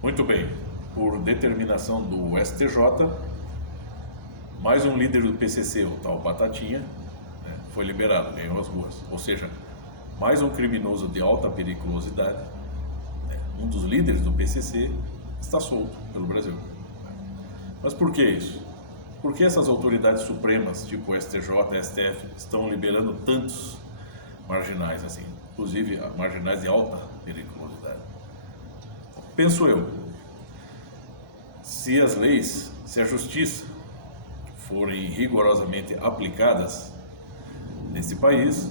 Muito bem, por determinação do STJ, mais um líder do PCC, o tal Batatinha, né, foi liberado, ganhou as ruas. Ou seja, mais um criminoso de alta periculosidade, né, um dos líderes do PCC, está solto pelo Brasil. Mas por que isso? Por que essas autoridades supremas, tipo STJ, STF, estão liberando tantos marginais assim, inclusive marginais de alta periculosidade? Penso eu, se as leis, se a justiça forem rigorosamente aplicadas nesse país,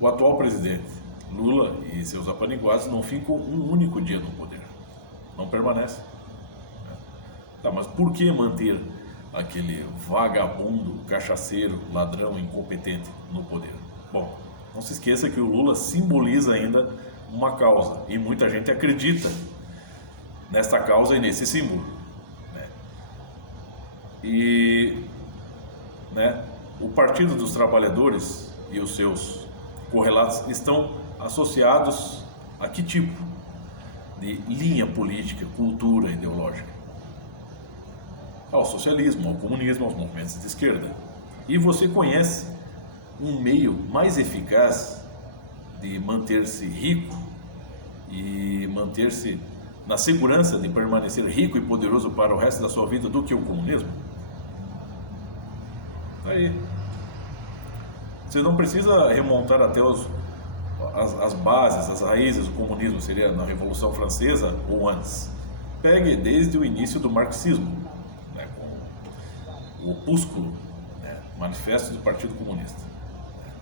o atual presidente Lula e seus apaniguados não ficam um único dia no poder, não permanecem. Tá, mas por que manter aquele vagabundo, cachaceiro, ladrão, incompetente no poder? Bom, não se esqueça que o Lula simboliza ainda uma causa e muita gente acredita nesta causa e nesse símbolo, né? E, né, o Partido dos Trabalhadores e os seus correlatos estão associados a que tipo de linha política, cultura ideológica? Ao socialismo, ao comunismo, aos movimentos de esquerda. E você conhece um meio mais eficaz de manter-se rico e manter-se na segurança de permanecer rico e poderoso para o resto da sua vida do que o comunismo? Aí. Você não precisa remontar até as bases, as raízes do comunismo, seria na Revolução Francesa ou antes. Pegue desde o início do marxismo, né, com o opúsculo, né, Manifesto do Partido Comunista, né,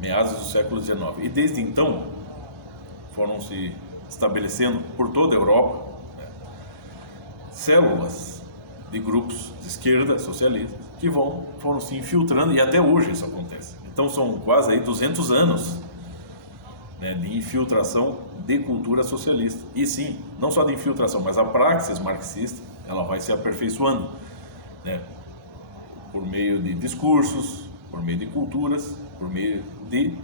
meados do século XIX. E desde então foram se estabelecendo por toda a Europa, né, células de grupos de esquerda socialistas que foram se infiltrando, e até hoje isso acontece. Então são quase aí 200 anos, né, de infiltração de cultura socialista. E sim, não só de infiltração, mas a praxis marxista, ela vai se aperfeiçoando, né, por meio de discursos, por meio de culturas, por meio de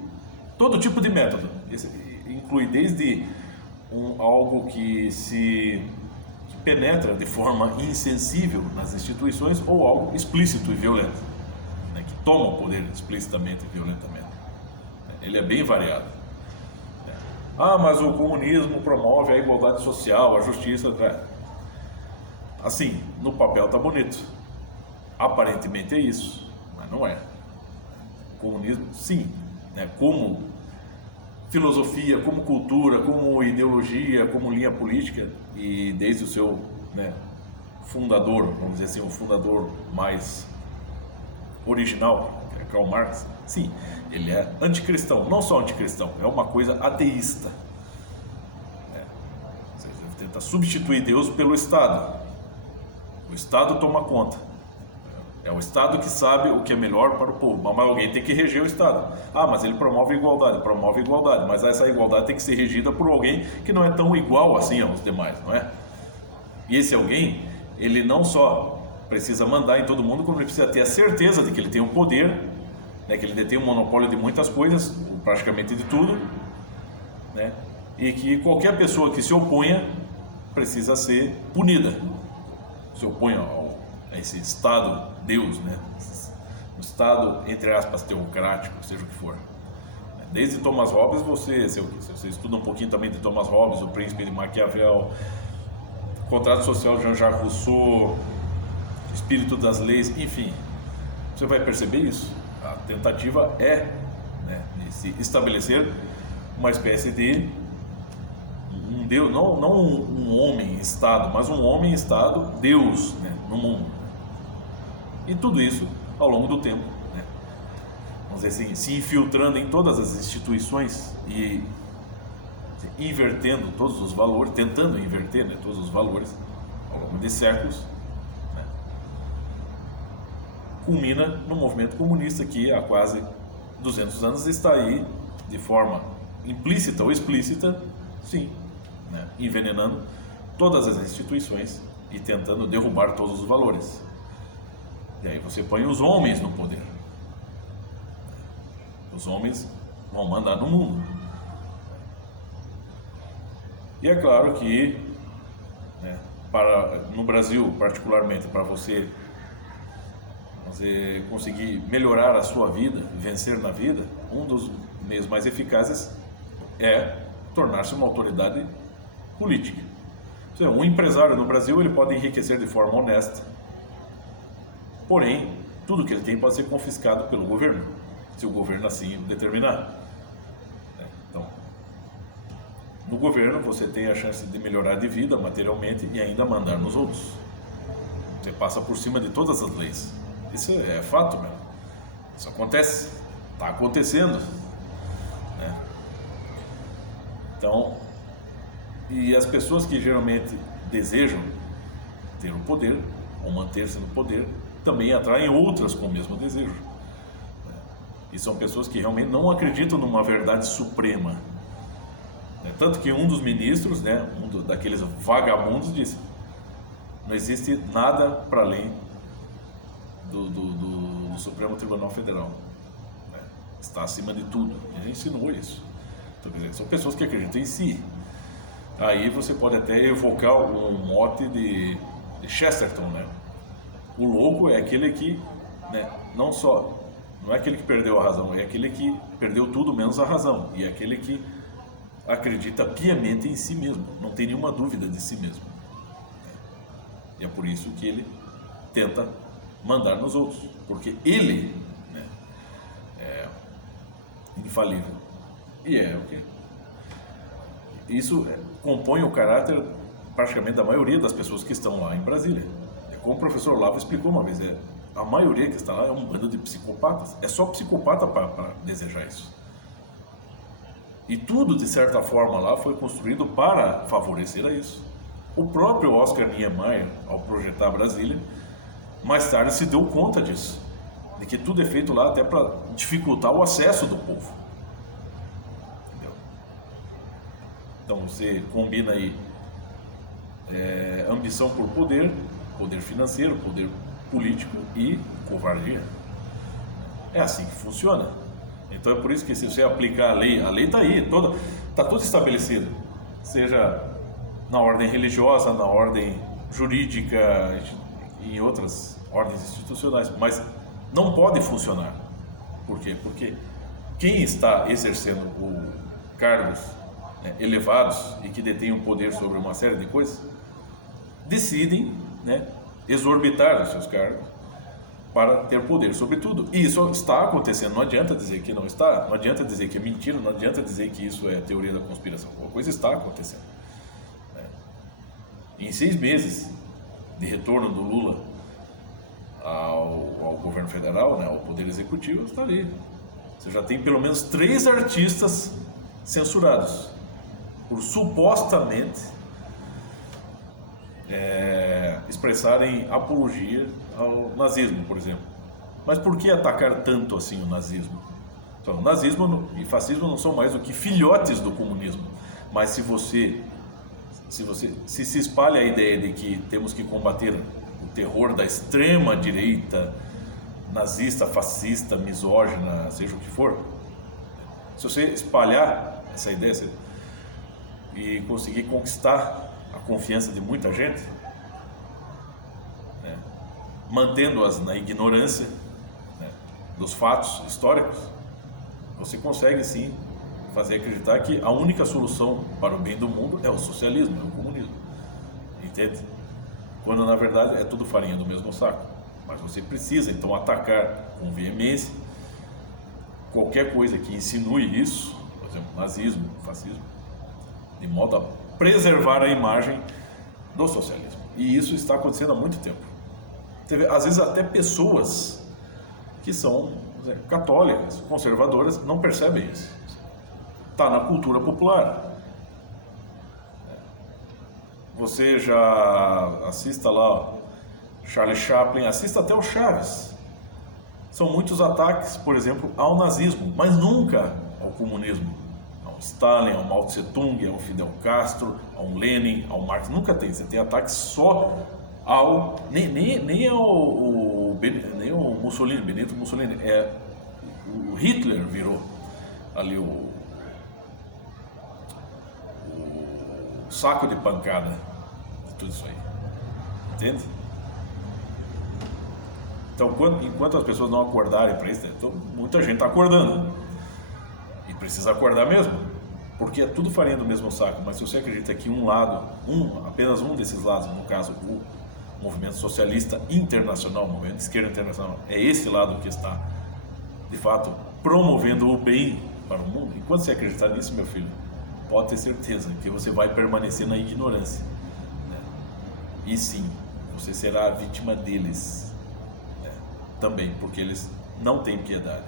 todo tipo de método. Esse inclui desde algo que penetra de forma insensível nas instituições, ou algo explícito e violento, né, que toma o poder explicitamente e violentamente. Ele é bem variado. Ah, mas o comunismo promove a igualdade social, a justiça. Assim, no papel tá bonito. Aparentemente é isso, mas não é. O comunismo, sim, né, como filosofia, como cultura, como ideologia, como linha política, e desde o seu, né, fundador, vamos dizer assim, o fundador mais original, que é Karl Marx, sim, ele é anticristão, não só anticristão, é uma coisa ateísta, né? Ou seja, ele tenta substituir Deus pelo Estado. O Estado toma conta. É o Estado que sabe o que é melhor para o povo, mas alguém tem que reger o Estado. Ah, mas ele promove igualdade, mas essa igualdade tem que ser regida por alguém que não é tão igual assim aos demais, não é? E esse alguém, ele não só precisa mandar em todo mundo, como ele precisa ter a certeza de que ele tem o poder, né, que ele detém o monopólio de muitas coisas, praticamente de tudo, né, e que qualquer pessoa que se oponha precisa ser punida. Se oponha a esse Estado Deus, né? Um Estado, entre aspas, teocrático, seja o que for. Desde Thomas Hobbes, se você estuda um pouquinho também de Thomas Hobbes, o Príncipe de Maquiavel, Contrato Social de Jean-Jacques Rousseau, Espírito das Leis, enfim, você vai perceber isso. A tentativa é, né, de se estabelecer uma espécie de um Deus, não um homem-estado, mas um homem-estado Deus, né, no mundo. E tudo isso ao longo do tempo, né, vamos dizer assim, se infiltrando em todas as instituições e invertendo todos os valores, tentando inverter, né, todos os valores ao longo de séculos, né, culmina no movimento comunista que há quase 200 anos está aí de forma implícita ou explícita, sim, né, envenenando todas as instituições e tentando derrubar todos os valores. E aí você põe os homens no poder. Os homens vão mandar no mundo. E é claro que né, no Brasil, particularmente, para você conseguir melhorar a sua vida, vencer na vida, um dos meios mais eficazes é tornar-se uma autoridade política. Ou seja, um empresário no Brasil ele pode enriquecer de forma honesta, porém, tudo que ele tem pode ser confiscado pelo governo, se o governo assim determinar. Então, no governo você tem a chance de melhorar de vida materialmente e ainda mandar nos outros. Você passa por cima de todas as leis. Isso é fato mesmo. Isso acontece. Está acontecendo. Né? Então, e as pessoas que geralmente desejam ter o poder ou manter-se no poder também atraem outras com o mesmo desejo. E são pessoas que realmente não acreditam numa verdade suprema. Tanto que um dos ministros, né, daqueles vagabundos, disse: não existe nada para além do Supremo Tribunal Federal. Está acima de tudo. Ele ensinou isso. Então, quer dizer, são pessoas que acreditam em si. Aí você pode até evocar um mote de Chesterton, né? O louco é aquele que, né, não é aquele que perdeu a razão, é aquele que perdeu tudo menos a razão, e é aquele que acredita piamente em si mesmo, não tem nenhuma dúvida de si mesmo. E é por isso que ele tenta mandar nos outros, porque ele, né, é infalível. E é o que? Isso compõe o caráter praticamente da maioria das pessoas que estão lá em Brasília. Como o professor Olavo explicou uma vez, a maioria que está lá é um bando de psicopatas. É só psicopata para desejar isso. E tudo, de certa forma, lá foi construído para favorecer a isso. O próprio Oscar Niemeyer, ao projetar Brasília, mais tarde se deu conta disso. De que tudo é feito lá até para dificultar o acesso do povo. Entendeu? Então você combina aí ambição por poder, poder financeiro, poder político e covardia. É assim que funciona. Então é por isso que se você aplicar a lei está aí, está tudo estabelecido, seja na ordem religiosa, na ordem jurídica e em outras ordens institucionais, mas não pode funcionar. Por quê? Porque quem está exercendo cargos, né, elevados e que detêm o poder sobre uma série de coisas, decidem, né, exorbitar os seus cargos para ter poder sobre tudo. E isso está acontecendo, não adianta dizer que não está, não adianta dizer que é mentira, não adianta dizer que isso é teoria da conspiração. Uma coisa está acontecendo. Em 6 meses de retorno do Lula ao governo federal, né, ao poder executivo, está ali. Você já tem pelo menos 3 artistas censurados por supostamente expressarem apologia ao nazismo, por exemplo. Mas por que atacar tanto assim o nazismo? Então, o nazismo e fascismo não são mais do que filhotes do comunismo. Mas se se espalha a ideia de que temos que combater o terror da extrema direita, nazista, fascista, misógina, seja o que for, se você espalhar essa ideia e conseguir conquistar a confiança de muita gente, né, mantendo-as na ignorância, né, dos fatos históricos, você consegue sim fazer acreditar que a única solução para o bem do mundo é o socialismo, é o comunismo. Entende? Quando na verdade é tudo farinha do mesmo saco. Mas você precisa então atacar com veemência qualquer coisa que insinue isso, por exemplo, nazismo, fascismo, de modo a preservar a imagem do socialismo. E isso está acontecendo há muito tempo. Às vezes até pessoas que são católicas, conservadoras, não percebem isso. Está na cultura popular. Você já assista lá Charlie Chaplin, assista até o Chaves. São muitos ataques, por exemplo, ao nazismo, mas nunca ao comunismo. Ao Stalin, ao Mao Tse Tung, ao Fidel Castro, ao Lenin, ao Marx. Nunca tem. Você tem ataques só ao... Nem ao Mussolini, Benito Mussolini. O Hitler virou ali o saco de pancada tudo isso aí. Entende? Então, enquanto as pessoas não acordarem para isso, então, muita gente está acordando. E precisa acordar mesmo. Porque é tudo farinha do mesmo saco. Mas se você acredita que apenas um desses lados, no caso o movimento socialista internacional, o movimento de esquerda internacional, é esse lado que está, de fato, promovendo o bem para o mundo, enquanto você acreditar nisso, meu filho, pode ter certeza que você vai permanecer na ignorância, né? E sim, você será a vítima deles, né? Também, porque eles não têm piedade,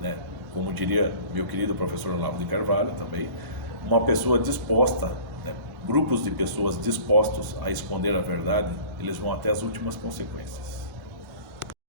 né? Como diria meu querido professor Olavo de Carvalho também, uma pessoa disposta, né? Grupos de pessoas dispostos a esconder a verdade, eles vão até as últimas consequências.